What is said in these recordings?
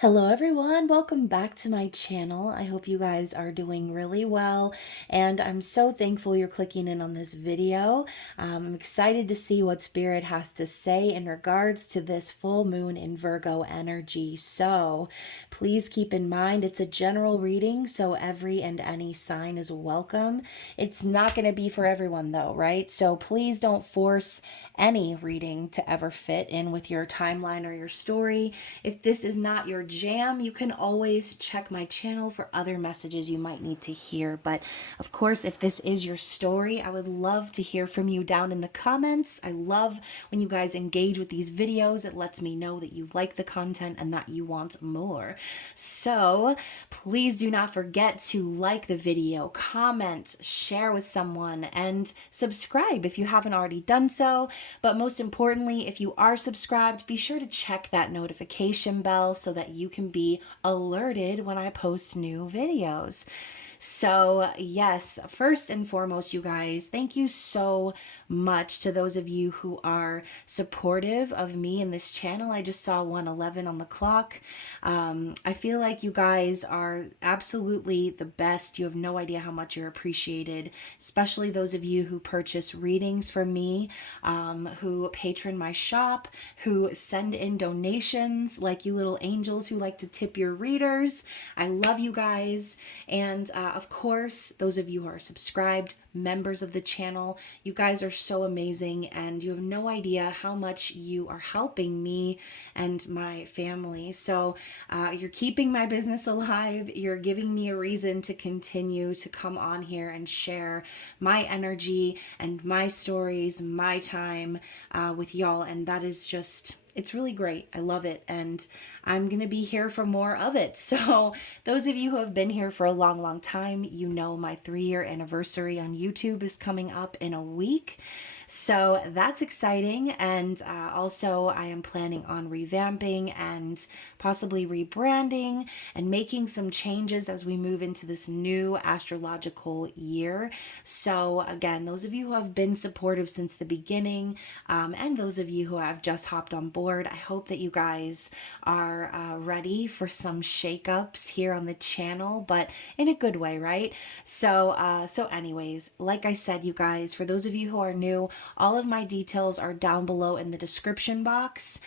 Hello everyone, welcome back to my channel. I hope you guys are doing really well, and I'm so thankful you're clicking in on this video. I'm excited to see what Spirit has to say in regards to this full moon in Virgo energy. So please keep in mind it's a general reading, so every and any sign is welcome. It's not going to be for everyone though, right? So please don't force any reading to ever fit in with your timeline or your story. If this is not your jam, you can always check my channel for other messages you might need to hear. But of course, if this is your story, I would love to hear from you down in the comments. I love when you guys engage with these videos. It lets me know that you like the content and that you want more. So please do not forget to like the video, comment, share with someone, and subscribe if you haven't already done so. But most importantly, if you are subscribed, be sure to check that notification bell so that you can be alerted when I post new videos. So, yes, first and foremost, you guys, thank you so much to those of you who are supportive of me in this channel. I just saw 111 on the clock. I feel like you guys are absolutely the best. You have no idea how much you're appreciated, especially those of you who purchase readings from me, who patron my shop, who send in donations, like you little angels who like to tip your readers. I love you guys. And of course, those of you who are subscribed, members of the channel, you guys are so amazing, and you have no idea how much you are helping me and my family. So you're keeping my business alive. You're giving me a reason to continue to come on here and share my energy and my stories, my time with y'all. And that is just, it's really great. I love it. And I'm going to be here for more of it. So those of you who have been here for a long, long time, you know my 3-year anniversary on YouTube is coming up in a week. So that's exciting. And also, I am planning on revamping and possibly rebranding and making some changes as we move into this new astrological year. So, again, those of you who have been supportive since the beginning, and those of you who have just hopped on board, I hope that you guys are ready for some shakeups here on the channel, but in a good way, right? So anyways, like I said, you guys, for those of you who are new, all of my details are down below in the description box.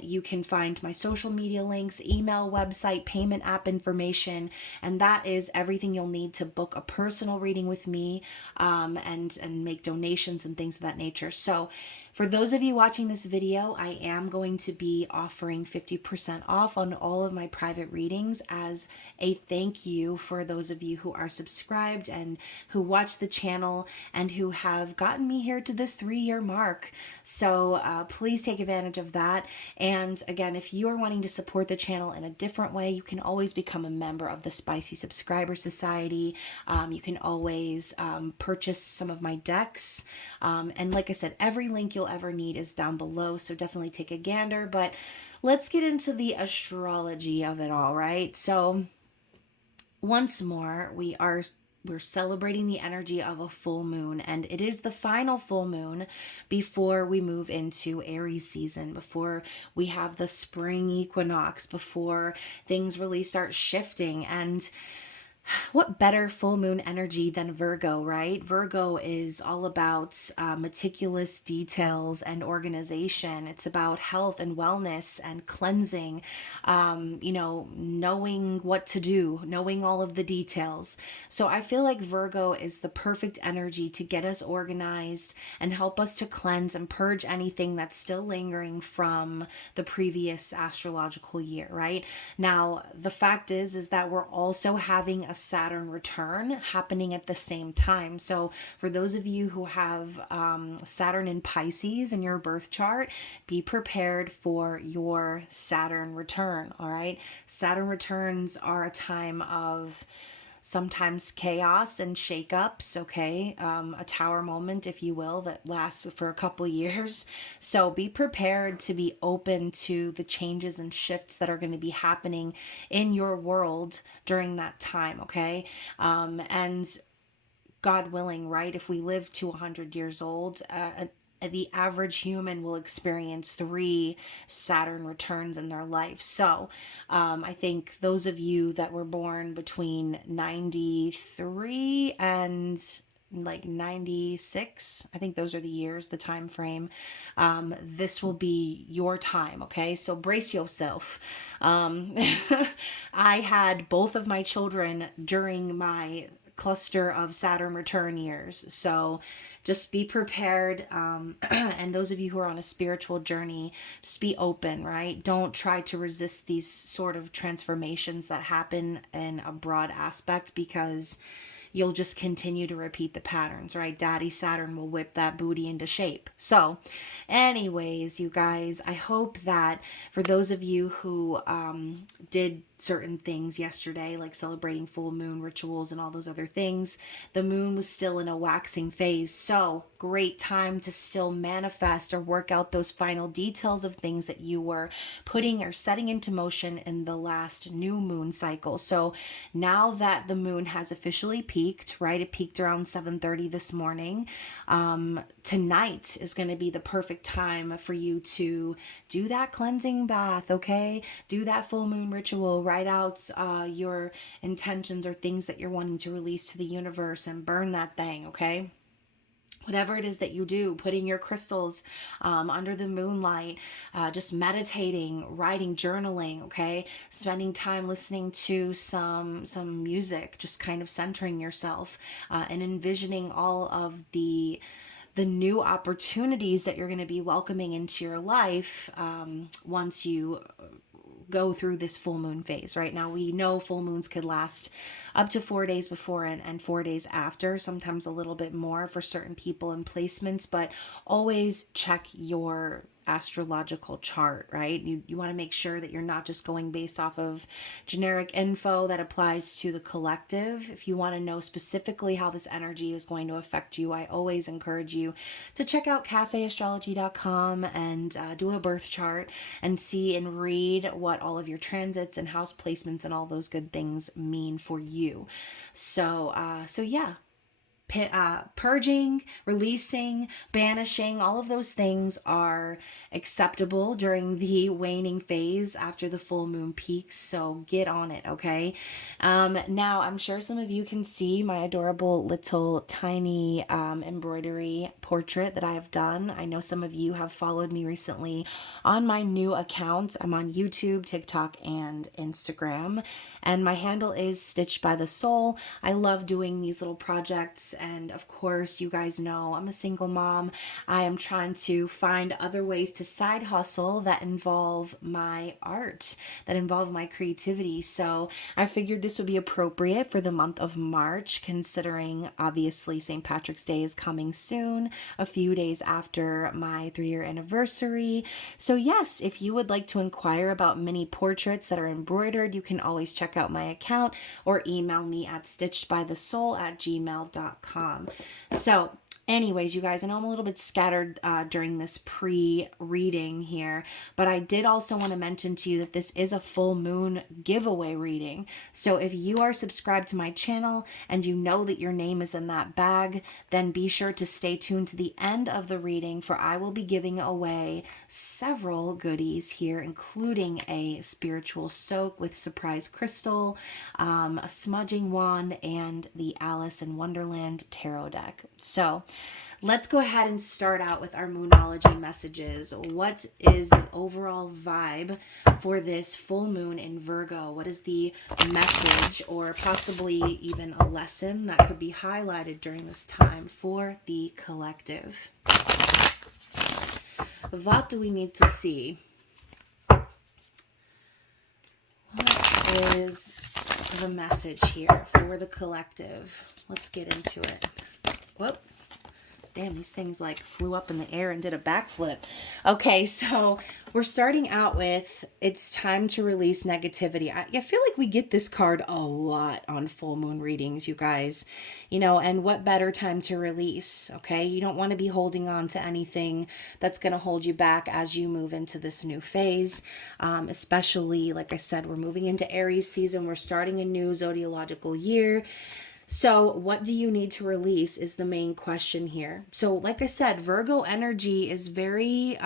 You can find my social media links, email, website, payment app information, and that is everything you'll need to book a personal reading with me, and make donations and things of that nature. So for those of you watching this video, I am going to be offering 50% off on all of my private readings as a thank you for those of you who are subscribed and who watch the channel and who have gotten me here to this 3-year mark. So please take advantage of that. And again, if you are wanting to support the channel in a different way, you can always become a member of the Spicy Subscriber Society. You can always purchase some of my decks. And like I said, every link you'll ever need is down below, so definitely take a gander. But let's get into the astrology of it all, right? So once more, we're celebrating the energy of a full moon, and it is the final full moon before we move into Aries season, before we have the spring equinox, before things really start shifting. And what better full moon energy than Virgo, right? Virgo is all about meticulous details and organization. It's about health and wellness and cleansing, knowing what to do, knowing all of the details. So I feel like Virgo is the perfect energy to get us organized and help us to cleanse and purge anything that's still lingering from the previous astrological year, right? Now, the fact is that we're also having a Saturn return happening at the same time. So for those of you who have Saturn in Pisces in your birth chart, be prepared for your Saturn return. All right. Saturn returns are a time of sometimes chaos and shakeups, okay? A tower moment, if you will, that lasts for a couple years. So be prepared to be open to the changes and shifts that are going to be happening in your world during that time, okay? And God willing, right? If we live to 100 years old, the average human will experience 3 Saturn returns in their life. So I think those of you that were born between 93 and like 96, I think those are the years, the time frame, this will be your time. Okay, so brace yourself. I had both of my children during my cluster of Saturn return years, so just be prepared. And those of you who are on a spiritual journey, just be open, right? Don't try to resist these sort of transformations that happen in a broad aspect, because you'll just continue to repeat the patterns, right? Daddy Saturn will whip that booty into shape. So anyways, you guys, I hope that for those of you who did certain things yesterday, like celebrating full moon rituals and all those other things, the moon was still in a waxing phase. So great time to still manifest or work out those final details of things that you were putting or setting into motion in the last new moon cycle. So now that the moon has officially peaked, right? It peaked around 7:30 this morning. Tonight is going to be the perfect time for you to do that cleansing bath, okay? Do that full moon ritual, write out your intentions or things that you're wanting to release to the universe and burn that thing, okay? Whatever it is that you do, putting your crystals under the moonlight, just meditating, writing, journaling, okay? Spending time listening to some music, just kind of centering yourself and envisioning all of the new opportunities that you're going to be welcoming into your life once you go through this full moon phase. Right now, we know full moons could last up to 4 days before and 4 days after, sometimes a little bit more for certain people and placements, but always check your astrological chart, right? You want to make sure that you're not just going based off of generic info that applies to the collective. If you want to know specifically how this energy is going to affect you, I always encourage you to check out cafeastrology.com and do a birth chart and see and read what all of your transits and house placements and all those good things mean for you. So yeah. Purging, releasing, banishing, all of those things are acceptable during the waning phase after the full moon peaks. So get on it, okay? Now, I'm sure some of you can see my adorable little tiny embroidery portrait that I have done. I know some of you have followed me recently on my new account. I'm on YouTube, TikTok, and Instagram. And my handle is Stitched by the Soul. I love doing these little projects. And of course, you guys know I'm a single mom. I am trying to find other ways to side hustle that involve my art, that involve my creativity. So I figured this would be appropriate for the month of March, considering obviously St. Patrick's Day is coming soon, a few days after my 3-year anniversary. So yes, if you would like to inquire about mini portraits that are embroidered, you can always check out my account or email me at stitchedbythesoul@gmail.com. So anyways, you guys, I know I'm a little bit scattered during this pre-reading here, but I did also want to mention to you that this is a full moon giveaway reading. So if you are subscribed to my channel and you know that your name is in that bag, then be sure to stay tuned to the end of the reading, for I will be giving away several goodies here, including a spiritual soak with surprise crystal, a smudging wand, and the Alice in Wonderland tarot deck. So let's go ahead and start out with our Moonology messages. What is the overall vibe for this full moon in Virgo? What is the message, or possibly even a lesson that could be highlighted during this time for the collective? What do we need to see? What is the message here for the collective? Let's get into it. Whoop. Damn, these things like flew up in the air and did a backflip. Okay, so we're starting out with, it's time to release negativity. I feel like we get this card a lot on full moon readings, you guys. You know, and what better time to release, okay? You don't want to be holding on to anything that's going to hold you back as you move into this new phase. Especially, like I said, we're moving into Aries season. We're starting a new zodiacal year. So, what do you need to release is the main question here. So, like I said, Virgo energy is very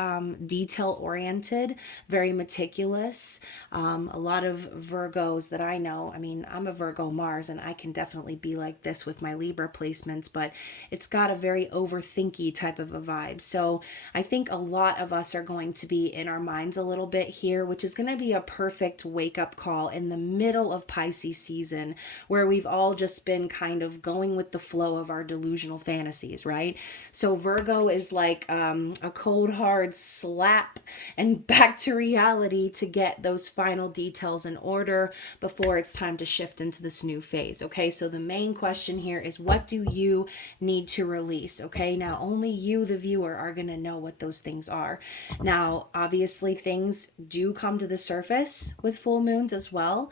detail oriented, very meticulous. A lot of Virgos that I know, I mean, I'm a Virgo Mars, and I can definitely be like this with my Libra placements, but it's got a very overthinky type of a vibe. So, I think a lot of us are going to be in our minds a little bit here, which is going to be a perfect wake up call in the middle of Pisces season, where we've all just been kind of going with the flow of our delusional fantasies, right? So Virgo is like a cold hard slap and back to reality to get those final details in order before it's time to shift into this new phase. Okay, so the main question here is, what do you need to release? Okay, now only you, the viewer, are going to know what those things are. Now, obviously, things do come to the surface with full moons as well.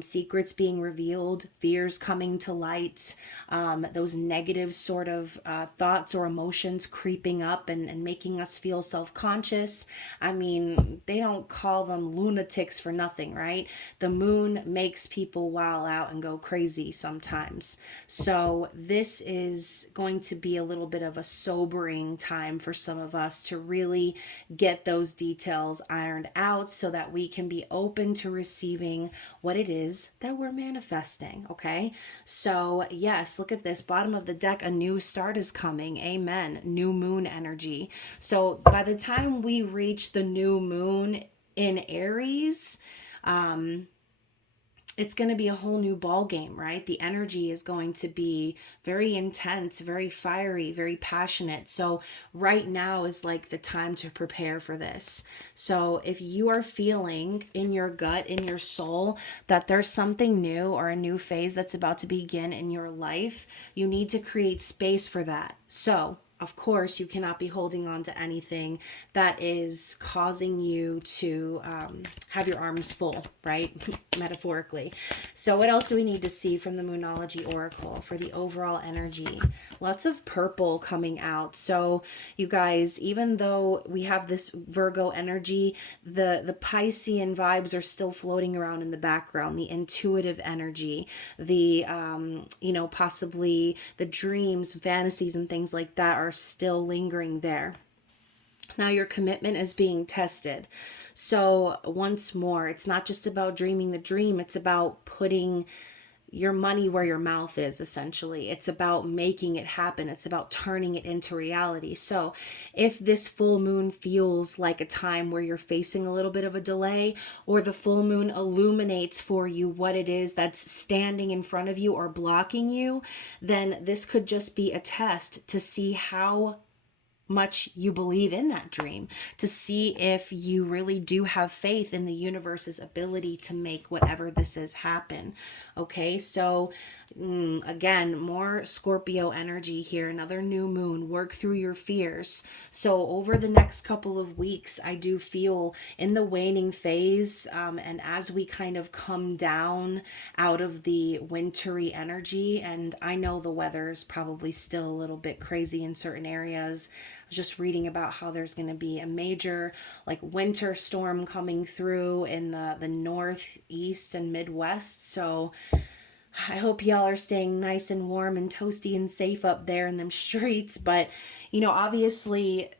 Secrets being revealed, fears coming to light, those negative sort of thoughts or emotions creeping up and making us feel self-conscious. I mean, they don't call them lunatics for nothing, right? The moon makes people wild out and go crazy sometimes. So this is going to be a little bit of a sobering time for some of us to really get those details ironed out so that we can be open to receiving what it is that we're manifesting. Okay, so yes, look at this bottom of the deck. A new start is coming. Amen. New moon energy. So by the time we reach the new moon in Aries, it's going to be a whole new ball game, right? The energy is going to be very intense, very fiery, very passionate. So right now is like the time to prepare for this. So if you are feeling in your gut, in your soul, that there's something new or a new phase that's about to begin in your life, you need to create space for that. So of course, you cannot be holding on to anything that is causing you to have your arms full, right? Metaphorically. So what else do we need to see from the Moonology Oracle for the overall energy? Lots of purple coming out. So you guys, even though we have this Virgo energy, the Piscean vibes are still floating around in the background. The intuitive energy, the, possibly the dreams, fantasies, and things like that are still lingering there. Now your commitment is being tested. So once more, it's not just about dreaming the dream. It's about putting your money where your mouth is, essentially. It's about making it happen. It's about turning it into reality. So if this full moon feels like a time where you're facing a little bit of a delay, or the full moon illuminates for you what it is that's standing in front of you or blocking you, then this could just be a test to see how much you believe in that dream, to see if you really do have faith in the universe's ability to make whatever this is happen. Okay, so again, more Scorpio energy here, another new moon. Work through your fears. So over the next couple of weeks, I do feel in the waning phase, and as we kind of come down out of the wintry energy, and I know the weather is probably still a little bit crazy in certain areas. I was just reading about how there's going to be a major like winter storm coming through in the northeast and Midwest. So I hope y'all are staying nice and warm and toasty and safe up there in them streets. But, obviously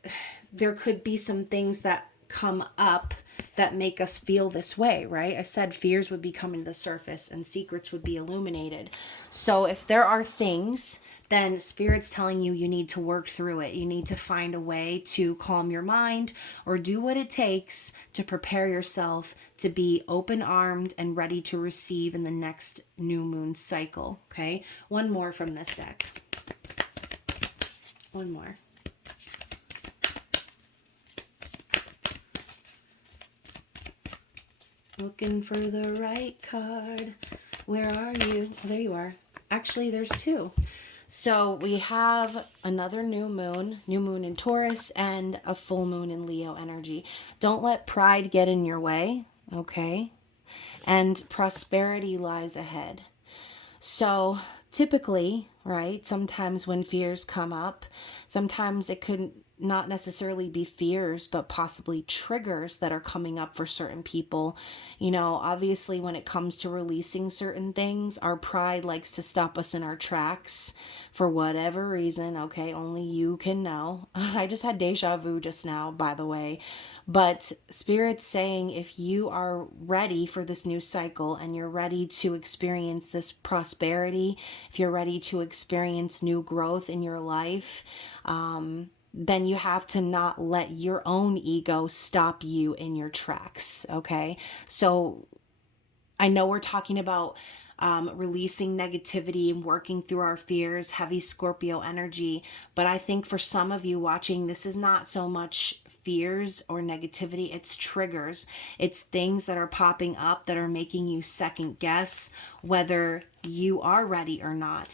there could be some things that come up that make us feel this way, right? I said fears would be coming to the surface and secrets would be illuminated. So if there are things, then Spirit's telling you need to work through it. You need to find a way to calm your mind or do what it takes to prepare yourself to be open-armed and ready to receive in the next new moon cycle, okay? One more from this deck. One more. Looking for the right card. Where are you? Oh, there you are. Actually, there's two. So we have another new moon in Taurus, and a full moon in Leo energy. Don't let pride get in your way, okay? And prosperity lies ahead. So typically, right, sometimes when fears come up, sometimes it could not necessarily be fears, but possibly triggers that are coming up for certain people. You know, obviously when it comes to releasing certain things, our pride likes to stop us in our tracks for whatever reason. Okay, only you can know. I just had deja vu just now, by the way. But Spirit's saying if you are ready for this new cycle and you're ready to experience this prosperity, if you're ready to experience new growth in your life, then you have to not let your own ego stop you in your tracks. Okay. So I know we're talking about releasing negativity and working through our fears, heavy Scorpio energy. But I think for some of you watching, this is not so much fears or negativity, it's triggers. It's things that are popping up that are making you second guess whether you are ready or not.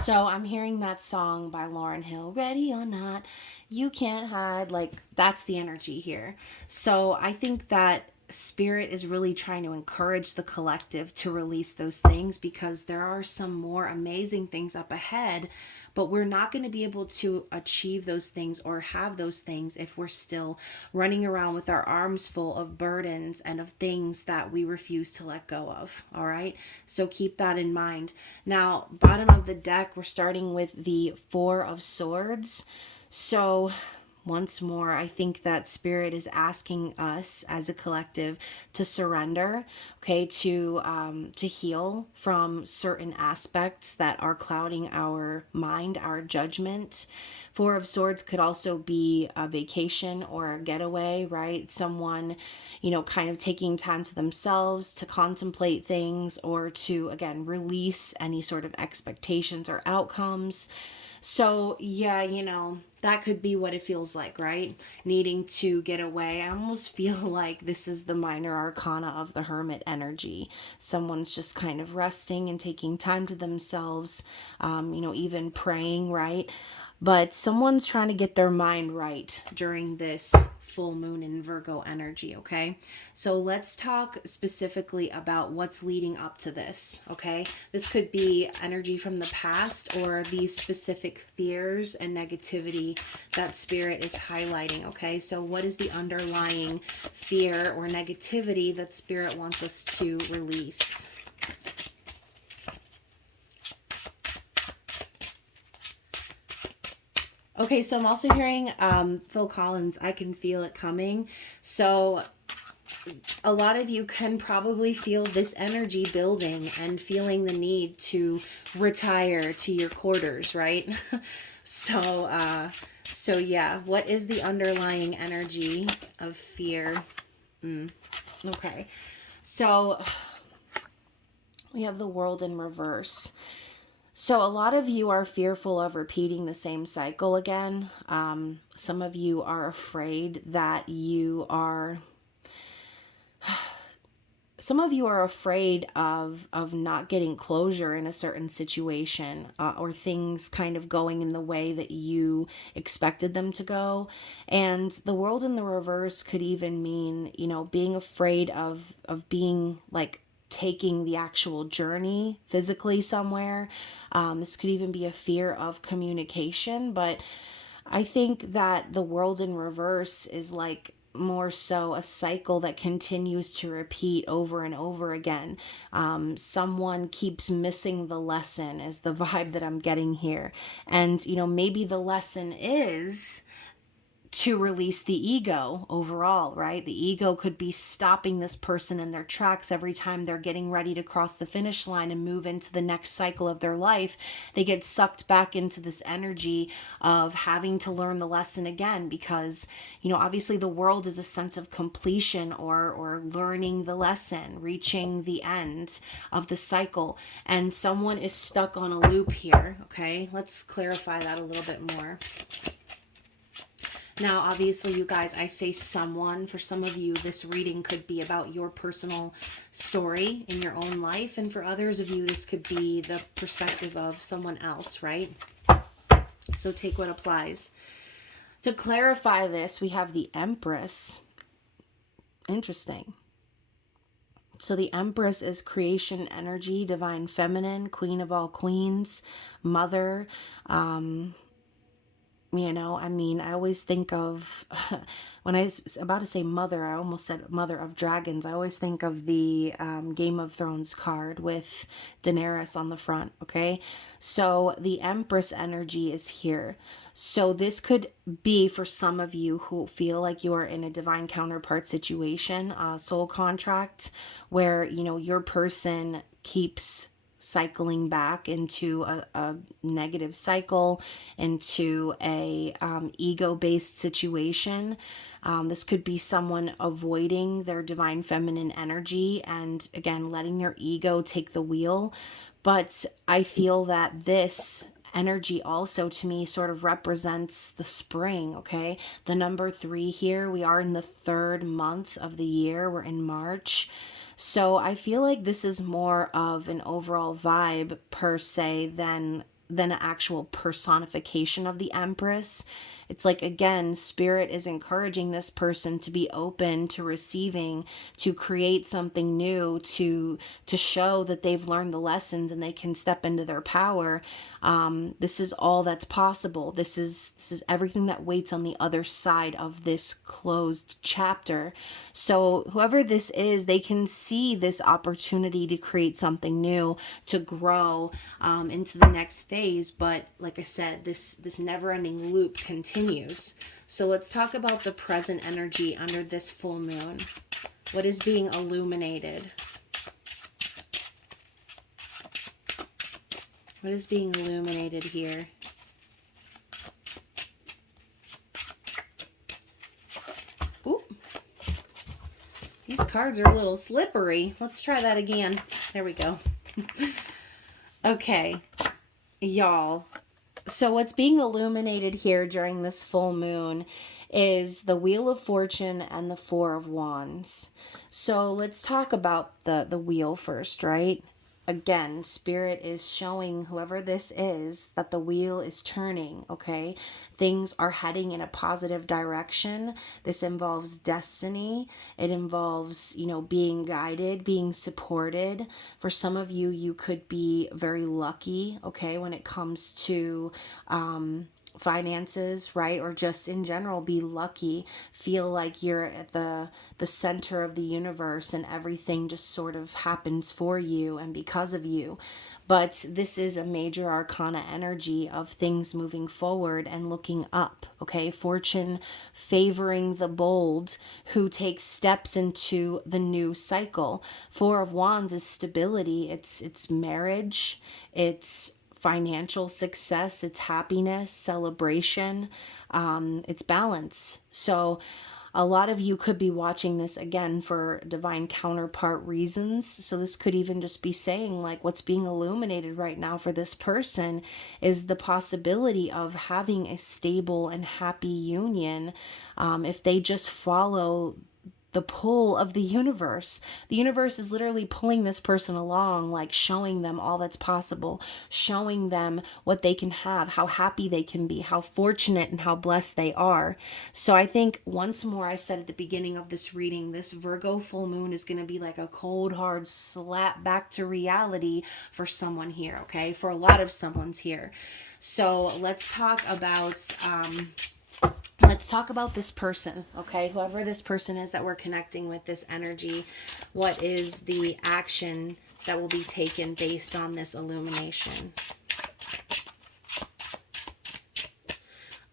So I'm hearing that song by Lauryn Hill, Ready or Not, You Can't Hide. Like, that's the energy here. So I think that Spirit is really trying to encourage the collective to release those things, because there are some more amazing things up ahead, but we're not going to be able to achieve those things or have those things if we're still running around with our arms full of burdens and of things that we refuse to let go of. All right. So keep that in mind. Now, bottom of the deck, we're starting with the Four of Swords. So once more, I think that Spirit is asking us as a collective to surrender, okay, to heal from certain aspects that are clouding our mind, our judgment. Four of Swords could also be a vacation or a getaway, right? Someone, you know, kind of taking time to themselves to contemplate things, or to, again, release any sort of expectations or outcomes. So yeah, you know, that could be what it feels like, right? Needing to get away. I almost feel like this is the minor arcana of the Hermit energy. Someone's just kind of resting and taking time to themselves, you know, even praying, right? But someone's trying to get their mind right during this full moon in Virgo energy, okay? So let's talk specifically about what's leading up to this, okay? This could be energy from the past, or these specific fears and negativity that Spirit is highlighting, okay? So what is the underlying fear or negativity that Spirit wants us to release? Okay, so I'm also hearing Phil Collins, I Can Feel It Coming. So a lot of you can probably feel this energy building and feeling the need to retire to your quarters, right? So yeah, what is the underlying energy of fear? Okay, so we have the World in reverse. So a lot of you are fearful of repeating the same cycle again. Some of you are afraid that some of you are afraid of not getting closure in a certain situation, or things kind of going in the way that you expected them to go. And the World in the reverse could even mean, you know, being afraid of being like taking the actual journey physically somewhere. This could even be a fear of communication, but I think that the World in reverse is like more so a cycle that continues to repeat over and over again. Someone keeps missing the lesson is the vibe that I'm getting here. And, you know, maybe the lesson is to release the ego overall, right? The ego could be stopping this person in their tracks every time they're getting ready to cross the finish line and move into the next cycle of their life. They get sucked back into this energy of having to learn the lesson again, because, you know, obviously the world is a sense of completion, or learning the lesson, reaching the end of the cycle. And someone is stuck on a loop here, okay? Let's clarify that a little bit more. Now, obviously, you guys, I say someone. For some of you, this reading could be about your personal story in your own life. And for others of you, this could be the perspective of someone else, right? So take what applies. To clarify this, we have the Empress. Interesting. So the Empress is creation energy, divine feminine, queen of all queens, mother, You know, I mean, I always think of, when I was about to say mother, I almost said mother of dragons. I always think of the Game of Thrones card with Daenerys on the front, okay? So the Empress energy is here. So this could be for some of you who feel like you are in a divine counterpart situation, a soul contract, where, you know, your person keeps cycling back into a negative cycle, into a ego-based situation. This could be someone avoiding their divine feminine energy and, again, letting their ego take the wheel. But I feel that this energy also to me sort of represents the spring, okay? The number 3 here, we are in the 3rd month of the year. We're in March. So I feel like this is more of an overall vibe per se than an actual personification of the Empress. It's like, again, spirit is encouraging this person to be open to receiving, to create something new, to show that they've learned the lessons and they can step into their power. This is all that's possible. This is everything that waits on the other side of this closed chapter. So whoever this is, they can see this opportunity to create something new, to grow into the next phase. But like I said, this never-ending loop continues. So let's talk about the present energy under this full moon. What is being illuminated? What is being illuminated here? Ooh. These cards are a little slippery. Let's try that again. There we go. Okay, y'all. So what's being illuminated here during this full moon is the Wheel of Fortune and the Four of Wands. So let's talk about the wheel first, right? Again, spirit is showing whoever this is that the wheel is turning, okay? Things are heading in a positive direction. This involves destiny. It involves, you know, being guided, being supported. For some of you, you could be very lucky, okay, when it comes to finances, right? Or just in general, be lucky, feel like you're at the center of the universe and everything just sort of happens for you and because of you. But this is a major arcana energy of things moving forward and looking up, okay? Fortune favoring the bold who take steps into the new cycle. Four of Wands is stability. It's marriage. It's financial success, it's happiness, celebration, it's balance. So a lot of you could be watching this again for divine counterpart reasons. So this could even just be saying like what's being illuminated right now for this person is the possibility of having a stable and happy union if they just follow the pull of the universe. The universe is literally pulling this person along, like showing them all that's possible, showing them what they can have, how happy they can be, how fortunate and how blessed they are. So I think once more, I said at the beginning of this reading, this Virgo full moon is going to be like a cold, hard slap back to reality for someone here, okay? For a lot of someone's here. So let's talk about this person, okay? Whoever this person is that we're connecting with, this energy, what is the action that will be taken based on this illumination?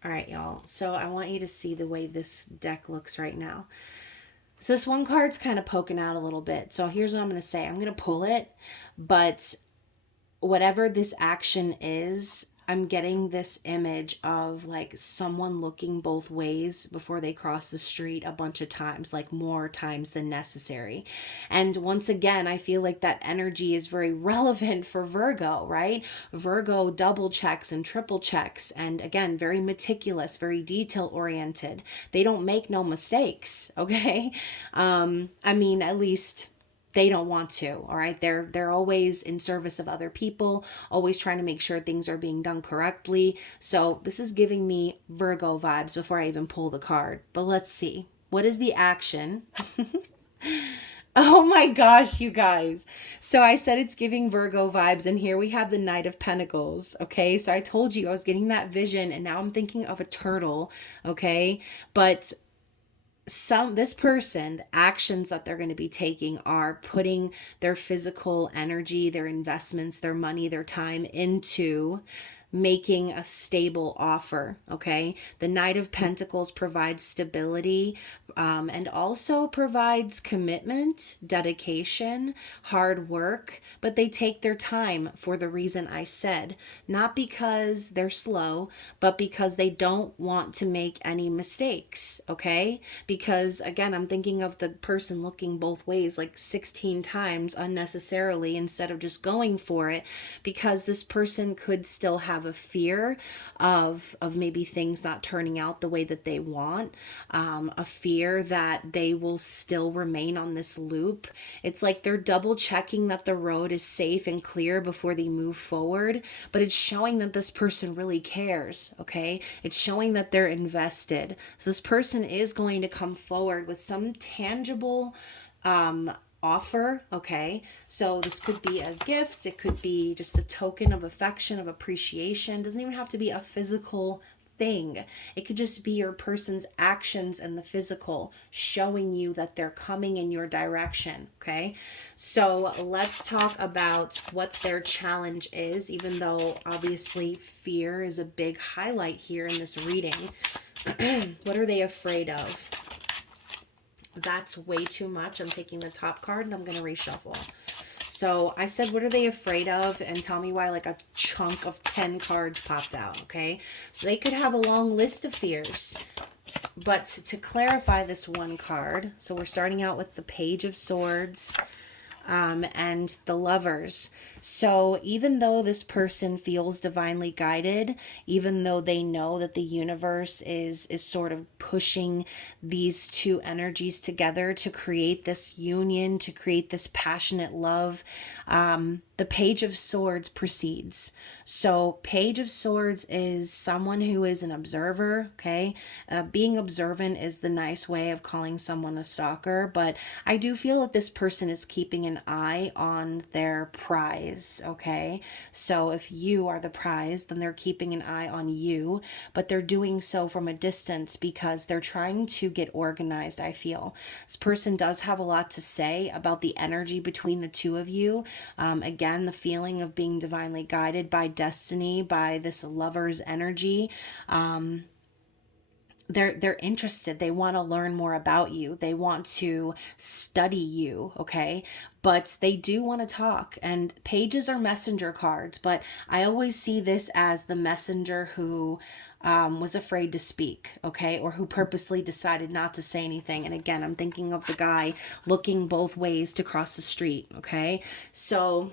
All right, y'all. So I want you to see the way this deck looks right now. So this one card's kind of poking out a little bit. So here's what I'm going to say. I'm going to pull it, but whatever this action is, I'm getting this image of like someone looking both ways before they cross the street a bunch of times, like more times than necessary. And once again, I feel like that energy is very relevant for Virgo, right? Virgo double checks and triple checks. And again, very meticulous, very detail oriented. They don't make no mistakes, okay? I mean, at least they don't want to, all right? They're always in service of other people, always trying to make sure things are being done correctly. So this is giving me Virgo vibes before I even pull the card. But let's see. What is the action? Oh my gosh, you guys. So I said it's giving Virgo vibes, and here we have the Knight of Pentacles. Okay, so I told you I was getting that vision, and now I'm thinking of a turtle. Okay, but this person, the actions that they're going to be taking are putting their physical energy, their investments, their money, their time into making a stable offer. Okay, the Knight of Pentacles provides stability, and also provides commitment, dedication, hard work, but they take their time for the reason I said, not because they're slow, but because they don't want to make any mistakes. Okay, because again, I'm thinking of the person looking both ways like 16 times unnecessarily instead of just going for it, because this person could still have a fear of maybe things not turning out the way that they want, a fear that they will still remain on this loop. It's like they're double checking that the road is safe and clear before they move forward, but it's showing that this person really cares. Okay, it's showing that they're invested. So this person is going to come forward with some tangible offer. Okay, so this could be a gift, it could be just a token of affection, of appreciation. It doesn't even have to be a physical thing. It could just be your person's actions and the physical showing you that they're coming in your direction. Okay, so let's talk about what their challenge is, even though obviously fear is a big highlight here in this reading. What are they afraid of? That's way too much. I'm taking the top card and I'm going to reshuffle. So I said, what are they afraid of? And tell me why like a chunk of 10 cards popped out, okay? So they could have a long list of fears. But to clarify this one card, so we're starting out with the Page of Swords and the Lovers. So even though this person feels divinely guided, even though they know that the universe is sort of pushing these two energies together to create this union, to create this passionate love, the Page of Swords precedes. So Page of Swords is someone who is an observer, okay? Being observant is the nice way of calling someone a stalker, but I do feel that this person is keeping an eye on their prize, okay? So if you are the prize, then they're keeping an eye on you, but they're doing so from a distance because they're trying to get organized, I feel. This person does have a lot to say about the energy between the two of you. Again, the feeling of being divinely guided by destiny, by this lover's energy. They're interested. They want to learn more about you. They want to study you, okay? But they do want to talk. And pages are messenger cards, but I always see this as the messenger who was afraid to speak, okay? Or who purposely decided not to say anything. And again, I'm thinking of the guy looking both ways to cross the street, okay? So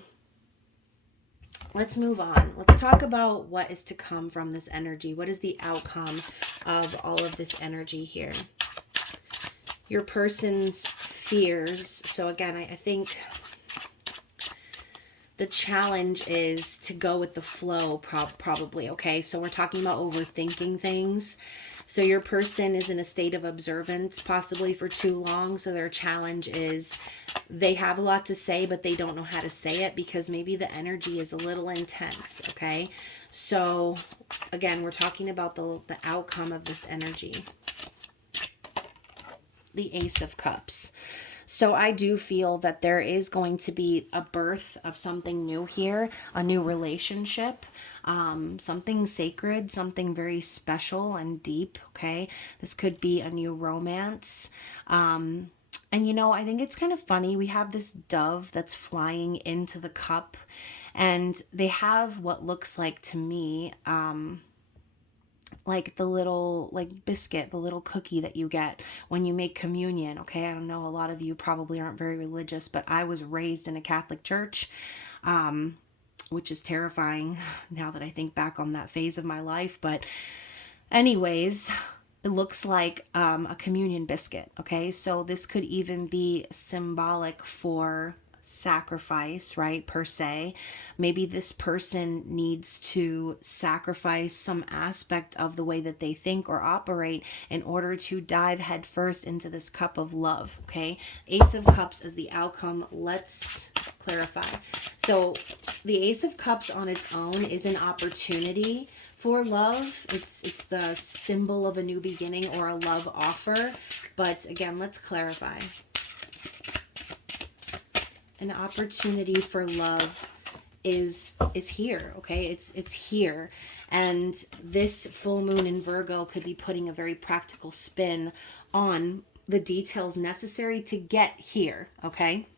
let's move on. Let's talk about what is to come from this energy. What is the outcome of all of this energy here? Your person's fears. So again, I think the challenge is to go with the flow, probably, okay? So we're talking about overthinking things. So your person is in a state of observance, possibly for too long. So their challenge is they have a lot to say, but they don't know how to say it because maybe the energy is a little intense, okay? So again, we're talking about the outcome of this energy. The Ace of Cups. So I do feel that there is going to be a birth of something new here, a new relationship, something sacred, something very special and deep, okay? This could be a new romance. And you know, I think it's kind of funny. We have this dove that's flying into the cup, and they have what looks like to me, like the little like biscuit, the little cookie that you get when you make communion, okay? I don't know, a lot of you probably aren't very religious, but I was raised in a Catholic church, which is terrifying now that I think back on that phase of my life. But anyways, it looks like a communion biscuit, okay? So this could even be symbolic for sacrifice, right, per se. Maybe this person needs to sacrifice some aspect of the way that they think or operate in order to dive headfirst into this cup of love, okay? Ace of Cups is the outcome. Let's clarify. So the Ace of Cups on its own is an opportunity for love. It's the symbol of a new beginning or a love offer. But again, let's clarify. An opportunity for love is here, okay? It's here. And this full moon in Virgo could be putting a very practical spin on the details necessary to get here, okay?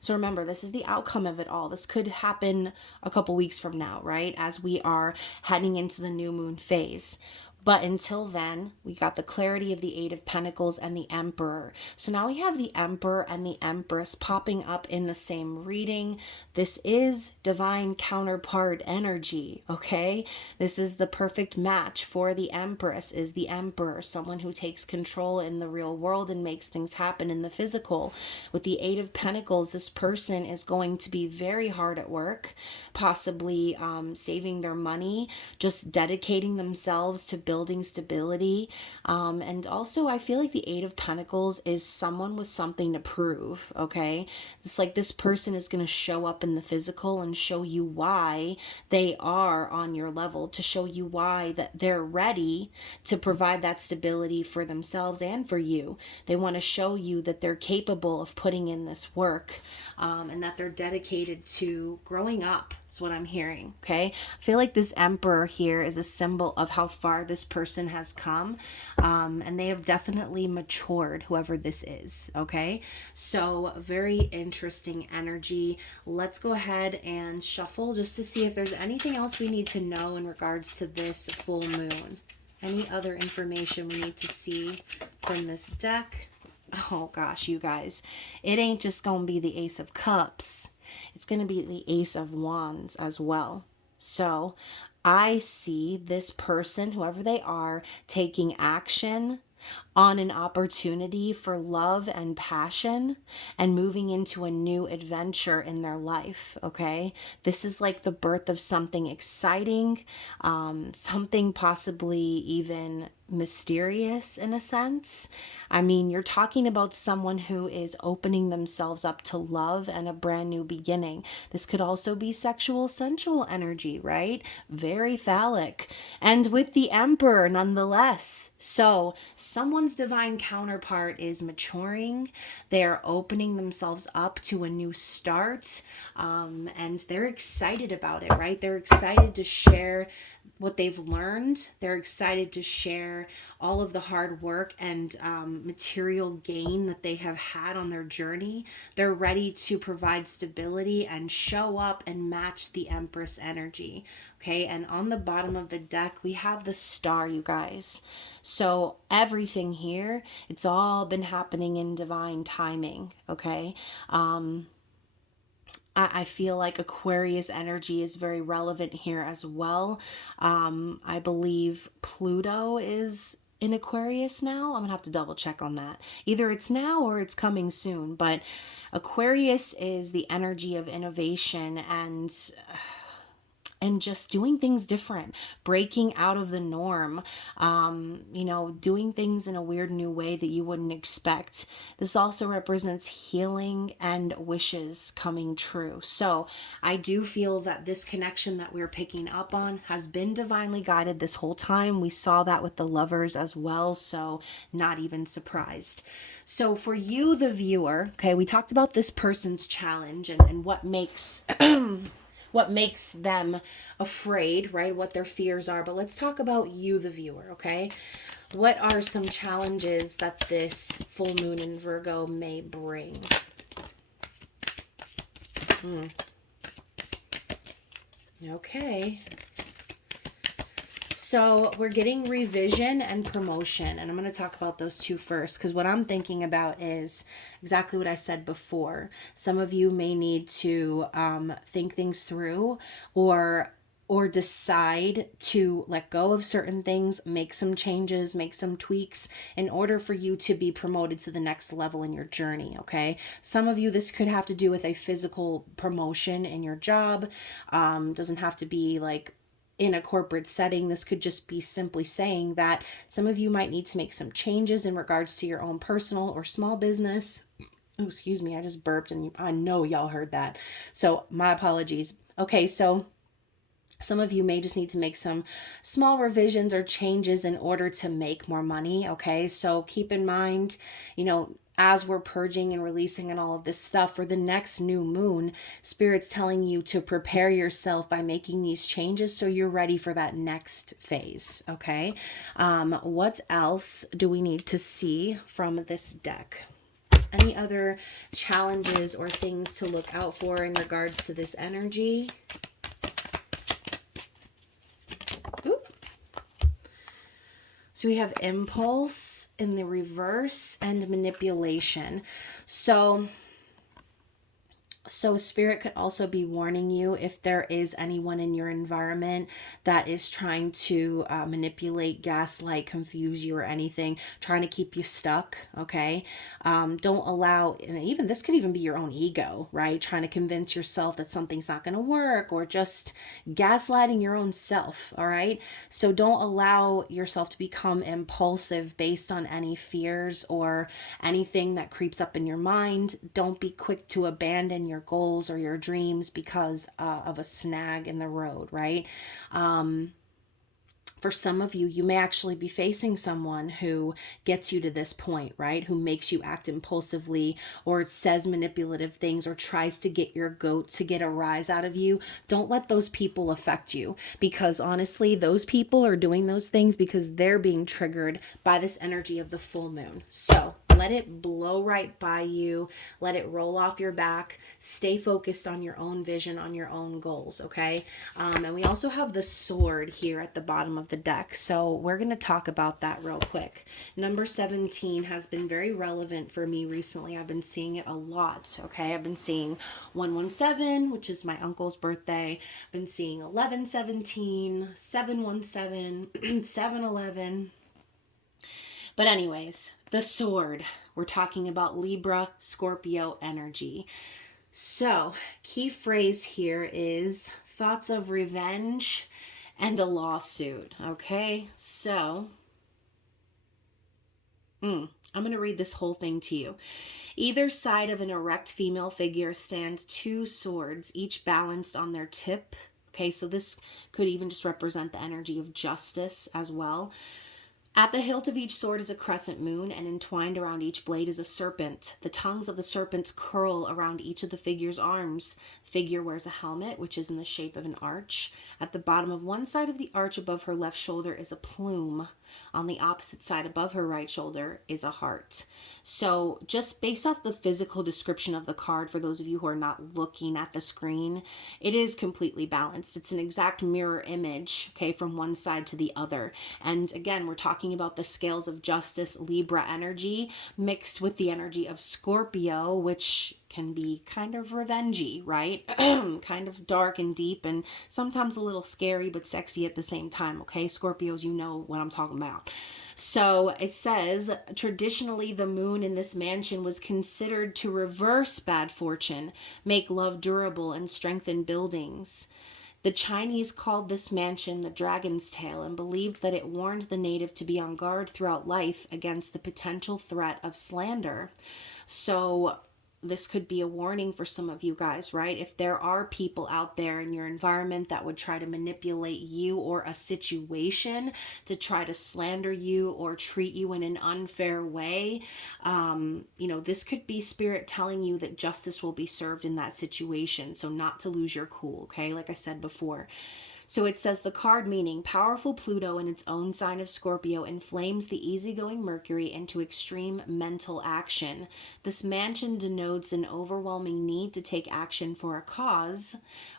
So remember, this is the outcome of it all. This could happen a couple weeks from now, right? As we are heading into the new moon phase. But until then, we got the clarity of the Eight of Pentacles and the Emperor. So now we have the Emperor and the Empress popping up in the same reading. This is divine counterpart energy, okay? This is the perfect match for the Empress, is the Emperor, someone who takes control in the real world and makes things happen in the physical. With the Eight of Pentacles, this person is going to be very hard at work, possibly saving their money, just dedicating themselves to building stability. And also, I feel like the Eight of Pentacles is someone with something to prove, okay? It's like this person is going to show up in the physical and show you why they are on your level, to show you why that they're ready to provide that stability for themselves and for you. They want to show you that they're capable of putting in this work, and that they're dedicated to growing up. Is what I'm hearing, okay? I feel like this Emperor here is a symbol of how far this person has come, and they have definitely matured, whoever this is, okay? So very interesting energy. Let's go ahead and shuffle just to see if there's anything else we need to know in regards to this full moon. Any other information we need to see from this deck? Oh gosh, you guys, it ain't just gonna be the Ace of Cups. It's going to be the Ace of Wands as well. So I see this person, whoever they are, taking action on an opportunity for love and passion and moving into a new adventure in their life, okay? This is like the birth of something exciting, something possibly even mysterious in a sense. I mean, you're talking about someone who is opening themselves up to love and a brand new beginning. This could also be sexual, sensual energy, right? Very phallic. And with the Emperor, nonetheless. So someone's divine counterpart is maturing. They're opening themselves up to a new start. And they're excited about it, right? They're excited to share what they've learned. They're excited to share all of the hard work and material gain that they have had on their journey. They're ready to provide stability and show up and match the Empress energy. Okay, and on the bottom of the deck, we have the Star, you guys. So everything here, it's all been happening in divine timing, okay? I feel like Aquarius energy is very relevant here as well. I believe Pluto is in Aquarius now. I'm gonna have to double check on that. Either it's now or it's coming soon, but Aquarius is the energy of innovation and just doing things different, breaking out of the norm, doing things in a weird new way that you wouldn't expect. This also represents healing and wishes coming true. So I do feel that this connection that we're picking up on has been divinely guided this whole time. We saw that with the Lovers as well, so not even surprised. So for you, the viewer, okay, we talked about this person's challenge and what makes what makes them afraid, right? What their fears are. But let's talk about you, the viewer, okay? What are some challenges that this full moon in Virgo may bring? Okay. So we're getting revision and promotion, and I'm going to talk about those two first, because what I'm thinking about is exactly what I said before. Some of you may need to think things through, or or decide to let go of certain things, make some changes, make some tweaks in order for you to be promoted to the next level in your journey, okay? Some of you, this could have to do with a physical promotion in your job. Doesn't have to be like in a corporate setting. This could just be simply saying that some of you might need to make some changes in regards to your own personal or small business. Oh, excuse me, I just burped and I know y'all heard that. So my apologies. Okay, so some of you may just need to make some small revisions or changes in order to make more money, okay? So keep in mind, as we're purging and releasing and all of this stuff for the next new moon, Spirit's telling you to prepare yourself by making these changes so you're ready for that next phase, okay? What else do we need to see from this deck? Any other challenges or things to look out for in regards to this energy? So we have impulse in the reverse and manipulation. So Spirit could also be warning you if there is anyone in your environment that is trying to manipulate, gaslight, confuse you or anything, trying to keep you stuck, okay? Don't allow, and even this could even be your own ego, right? Trying to convince yourself that something's not going to work, or just gaslighting your own self, all right? So don't allow yourself to become impulsive based on any fears or anything that creeps up in your mind. Don't be quick to abandon your goals or your dreams because of a snag in the road, right? For some of you, you may actually be facing someone who gets you to this point, right? Who makes you act impulsively or says manipulative things or tries to get your goat to get a rise out of you. Don't let those people affect you, because honestly, those people are doing those things because they're being triggered by this energy of the full moon. So let it blow right by you. Let it roll off your back. Stay focused on your own vision, on your own goals, okay? And we also have the sword here at the bottom of the deck. So we're going to talk about that real quick. Number 17 has been very relevant for me recently. I've been seeing it a lot, okay? I've been seeing 117, which is my uncle's birthday. I've been seeing 1117, 717, 711. But anyways, the sword. We're talking about Libra, Scorpio energy. So, key phrase here is thoughts of revenge and a lawsuit. Okay, so I'm going to read this whole thing to you. Either side of an erect female figure stand two swords, each balanced on their tip. Okay, so this could even just represent the energy of justice as well. At the hilt of each sword is a crescent moon, and entwined around each blade is a serpent. The tongues of the serpents curl around each of the figure's arms. The figure wears a helmet, which is in the shape of an arch. At the bottom of one side of the arch above her left shoulder is a plume. On the opposite side above her right shoulder is a heart. So just based off the physical description of the card, for those of you who are not looking at the screen, it is completely balanced. It's an exact mirror image, okay, from one side to the other. And again, we're talking about the scales of justice, Libra energy, mixed with the energy of Scorpio, which can be kind of revengey, right? Kind of dark and deep and sometimes a little scary but sexy at the same time, okay? Scorpios, you know what I'm talking about. So it says, traditionally the moon in this mansion was considered to reverse bad fortune, make love durable, and strengthen buildings. The Chinese called this mansion the Dragon's Tail and believed that it warned the native to be on guard throughout life against the potential threat of slander. So this could be a warning for some of you guys, right? If there are people out there in your environment that would try to manipulate you or a situation to try to slander you or treat you in an unfair way, this could be Spirit telling you that justice will be served in that situation. So not to lose your cool, okay? Like I said before. So it says the card meaning powerful Pluto in its own sign of Scorpio inflames the easygoing Mercury into extreme mental action. This mansion denotes an overwhelming need to take action for a cause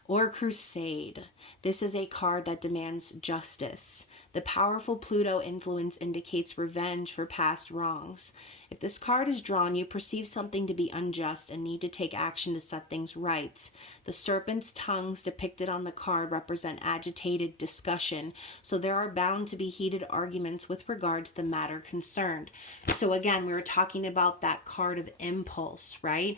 or crusade. This is a card that demands justice. The powerful Pluto influence indicates revenge for past wrongs. If this card is drawn, you perceive something to be unjust and need to take action to set things right. The serpent's tongues depicted on the card represent agitated discussion, so there are bound to be heated arguments with regard to the matter concerned. So again, we were talking about that card of impulse, right?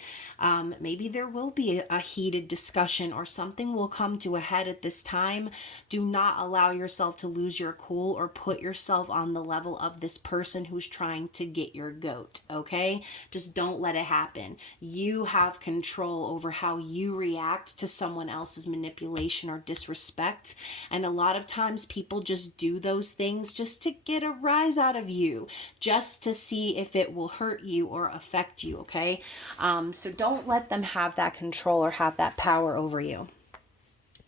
Maybe there will be a heated discussion or something will come to a head at this time. Do not allow yourself to lose your cool or put yourself on the level of this person who's trying to get your goat, okay? Just don't let it happen. You have control over how you react to someone else's manipulation or disrespect. And a lot of times people just do those things just to get a rise out of you, just to see if it will hurt you or affect you, okay? So don't let them have that control or have that power over you.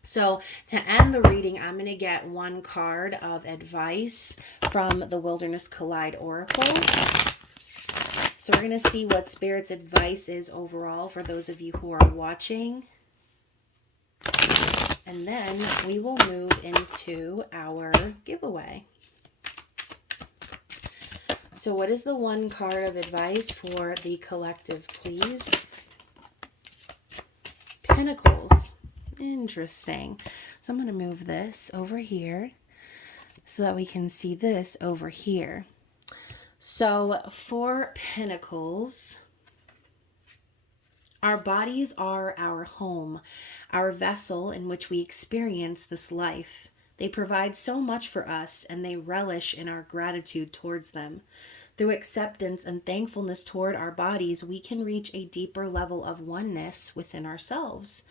So to end the reading, I'm going to get one card of advice from the Wilderness Collide Oracle. So we're going to see what Spirit's advice is overall for those of you who are watching. And then we will move into our giveaway. So what is the one card of advice for the collective, please? Pentacles. Interesting. So I'm going to move this over here so that we can see this over here. So for Pentacles, our bodies are our home, our vessel in which we experience this life. They provide so much for us, and they relish in our gratitude towards them. Through acceptance and thankfulness toward our bodies, we can reach a deeper level of oneness within ourselves.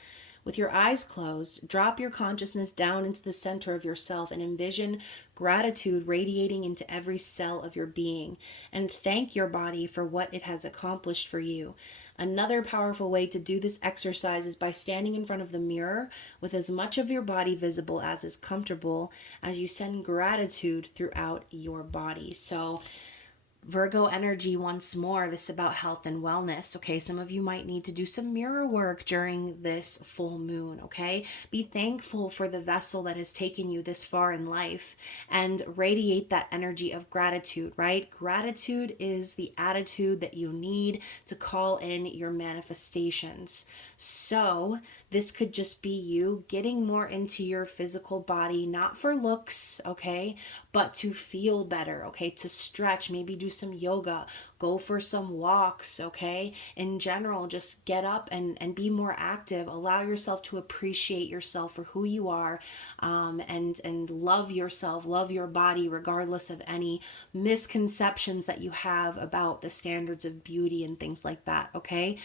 With your eyes closed, drop your consciousness down into the center of yourself and envision gratitude radiating into every cell of your being, and thank your body for what it has accomplished for you. Another powerful way to do this exercise is by standing in front of the mirror with as much of your body visible as is comfortable as you send gratitude throughout your body. So Virgo energy once more, this is about health and wellness, okay? Some of you might need to do some mirror work during this full moon, okay? Be thankful for the vessel that has taken you this far in life and radiate that energy of gratitude, right? Gratitude is the attitude that you need to call in your manifestations. So this could just be you getting more into your physical body, not for looks, okay, but to feel better, okay, to stretch, maybe do some yoga, go for some walks, okay? In general, just get up and be more active. Allow yourself to appreciate yourself for who you are, and love yourself, love your body, regardless of any misconceptions that you have about the standards of beauty and things like that, okay?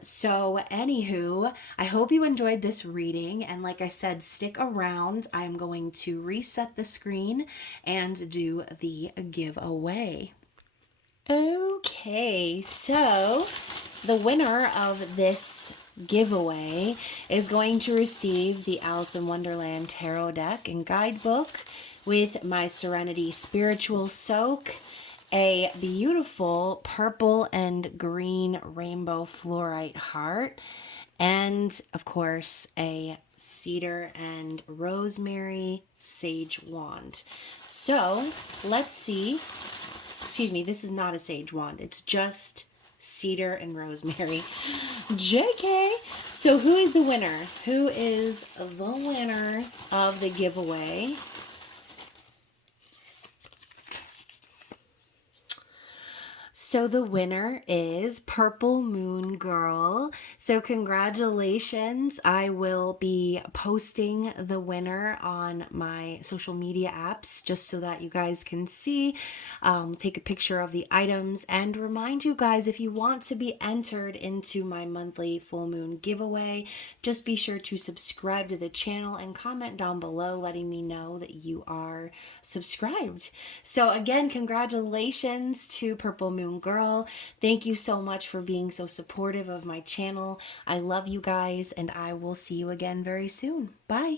So anywho, I hope you enjoyed this reading, and like I said, stick around. I'm going to reset the screen and do the giveaway. Okay, so the winner of this giveaway is going to receive the Alice in Wonderland Tarot deck and guidebook with my Serenity Spiritual Soak, a beautiful purple and green rainbow fluorite heart, and of course a cedar and rosemary sage wand. So let's see. Excuse me, this is not a sage wand. It's just cedar and rosemary. JK. So who is the winner? Who is the winner of the giveaway? So the winner is Purple Moon Girl. So congratulations. I will be posting the winner on my social media apps just so that you guys can see, take a picture of the items, and remind you guys, if you want to be entered into my monthly full moon giveaway, just be sure to subscribe to the channel and comment down below letting me know that you are subscribed. So again, congratulations to Purple Moon Girl. Thank you so much for being so supportive of my channel. I love you guys, and I will see you again very soon. Bye.